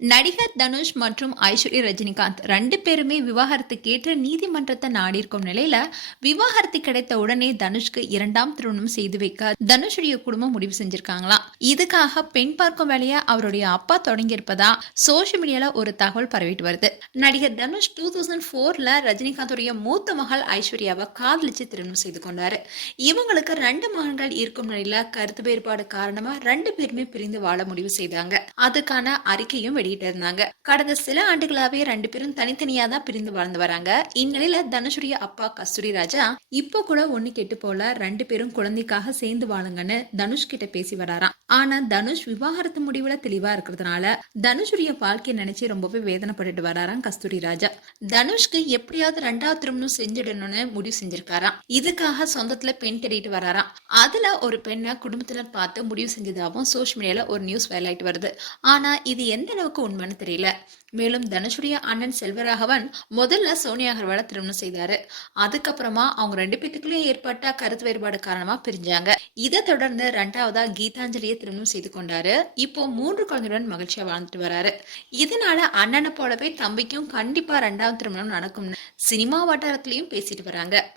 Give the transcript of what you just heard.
நடிகர் தனுஷ் மற்றும் ஐஸ்வர்யா ரஜினிகாந்த் ரெண்டு பேருமே விவாகரத்து கேட்டு நீதிமன்றத்தை நாடியிருக்கும் நிலையில விவாகரத்து கிடைத்த உடனே தனுஷ்க்கு இரண்டாம் திருமணம் செய்து வைக்க தனுஷுடைய குடும்பம் முடிவு செஞ்சிருக்காங்களாம் இதுக்காக பெண் பார்க்கும் வேலையை அவருடைய அப்பா தொடங்கியிருப்பதா? சோசியல் மீடியால ஒரு தகவல் பரவிட்டு வருது. நடிகர் தனுஷ் டூ தௌசண்ட் ஃபோர்ல ரஜினிகாந்துடைய மூத்த மகள் ஐஸ்வர்யாவை காதலிச்சு திருமணம் செய்து கொண்டாரு. இவங்களுக்கு ரெண்டு மகன்கள் இருக்கும் நிலையில கருத்து வேறுபாடு காரணமா ரெண்டு பேருமே பிரிந்து வாழ முடிவு செய்தாங்க. அதுக்கான அறிக்கையும் வெளியிட்டு இருந்தாங்க. கடந்த சில ஆண்டுகளாவே ரெண்டு பேரும் தனித்தனியா தான் பிரிந்து வாழ்ந்து வராங்க. இந்நிலையில தனுஷுடைய அப்பா கஸ்தூரி ராஜா இப்போ கூட ஒண்ணு கெட்டு போல ரெண்டு பேரும் குழந்தைக்காக சேர்ந்து வாழுங்கன்னு தனுஷ் கிட்ட பேசி வராராம். ஆனா தனுஷ் விவாகரத்து முடிவுல தெளிவா இருக்கிறதுனால தனுஷுடைய வாழ்க்கையை நினைச்சு ரொம்பவே வேதனைப்பட்டுட்டு வராராம் கஸ்தூரி ராஜா. தனுஷ்க்கு எப்படியாவது ரெண்டாவது திருமணம் செஞ்சிடணும்னு முடிவு செஞ்சிருக்காராம். இதுக்காக சொந்தத்துல பெண் தேடிட்டு வராராம். அதுல ஒரு பெண்ணை குடும்பத்தினர் பார்த்து முடிவு செஞ்சதாகவும் சோஷியல் மீடியால ஒரு நியூஸ் வயலாயிட்டு வருது. ஆனா இது எந்த அளவுக்கு உண்மைன்னு தெரியல. மேலும் தனுஷுடைய அண்ணன் செல்வராகவன் முதல்ல சோனியா அகர்வாலை திருமணம் செய்தாரு. அதுக்கப்புறமா அவங்க ரெண்டு பேத்துக்குள்ளேயும் ஏற்பட்ட கருத்து வேறுபாடு காரணமா பிரிஞ்சாங்க. இதை தொடர்ந்து ரெண்டாவதா கீதாஞ்சலியை திருமணம் செய்து கொண்டாரு. இப்போ மூன்று குழந்தையுடன் மகிழ்ச்சியா வாழ்ந்துட்டு வராரு. இதனால அண்ணனை போலவே தம்பிக்கும் கண்டிப்பா ரெண்டாவது திருமணம் நடக்கும்னு சினிமா வட்டாரத்திலயும் பேசிட்டு வராங்க.